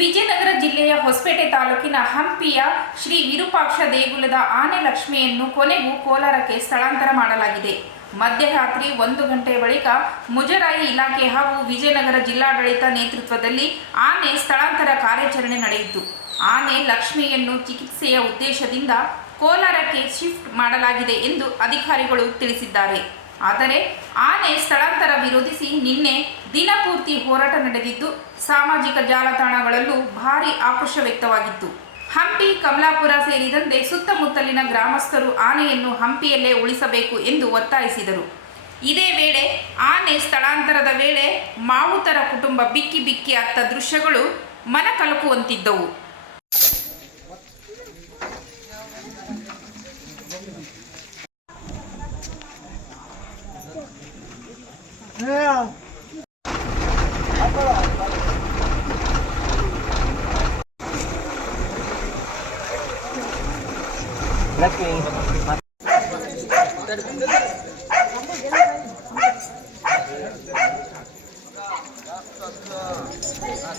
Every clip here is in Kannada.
ವಿಜಯನಗರ ಜಿಲ್ಲೆಯ ಹೊಸಪೇಟೆ ತಾಲೂಕಿನ ಹಂಪಿಯ ಶ್ರೀ ವಿರೂಪಾಕ್ಷ ದೇಗುಲದ ಆನೆ ಲಕ್ಷ್ಮಿಯನ್ನು ಕೊನೆಗೂ ಕೋಲಾರಕ್ಕೆ ಸ್ಥಳಾಂತರ ಮಾಡಲಾಗಿದೆ. ಮಧ್ಯರಾತ್ರಿ 1 ಗಂಟೆಯ ಬಳಿಕ ಮುಜರಾಯಿ ಇಲಾಖೆ ಹಾಗೂ ವಿಜಯನಗರ ಜಿಲ್ಲಾಡಳಿತ ನೇತೃತ್ವದಲ್ಲಿ ಆನೆ ಸ್ಥಳಾಂತರ ಕಾರ್ಯಾಚರಣೆ ನಡೆಯಿತು. ಆನೆ ಲಕ್ಷ್ಮಿಯನ್ನು ಚಿಕಿತ್ಸೆಯ ಉದ್ದೇಶದಿಂದ ಕೋಲಾರಕ್ಕೆ ಶಿಫ್ಟ್ ಮಾಡಲಾಗಿದೆ ಎಂದು ಅಧಿಕಾರಿಗಳು ತಿಳಿಸಿದ್ದಾರೆ. ಆದರೆ ಆನೆ ಸ್ಥಳಾಂತರ ವಿರೋಧಿಸಿ ನಿನ್ನೆ ದಿನಪೂರ್ತಿ ಹೋರಾಟ ನಡೆದಿದ್ದು, ಸಾಮಾಜಿಕ ಜಾಲತಾಣಗಳಲ್ಲೂ ಭಾರೀ ಆಕ್ರೋಶ ವ್ಯಕ್ತವಾಗಿತ್ತು. ಹಂಪಿ, ಕಮಲಾಪುರ ಸೇರಿದಂತೆ ಸುತ್ತಮುತ್ತಲಿನ ಗ್ರಾಮಸ್ಥರು ಆನೆಯನ್ನು ಹಂಪಿಯಲ್ಲೇ ಉಳಿಸಬೇಕು ಎಂದು ಒತ್ತಾಯಿಸಿದರು. ಇದೇ ವೇಳೆ ಆನೆ ಸ್ಥಳಾಂತರದ ವೇಳೆ ಮಾವುತರ ಕುಟುಂಬ ಬಿಕ್ಕಿ ಬಿಕ್ಕಿ ಅತ್ತ ದೃಶ್ಯಗಳು ಮನಕಲಕುವಂತಿದ್ದವು.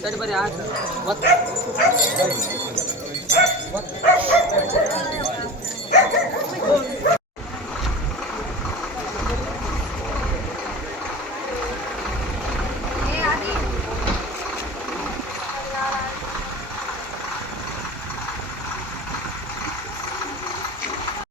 ಸರಿ ಬರ್ರಿ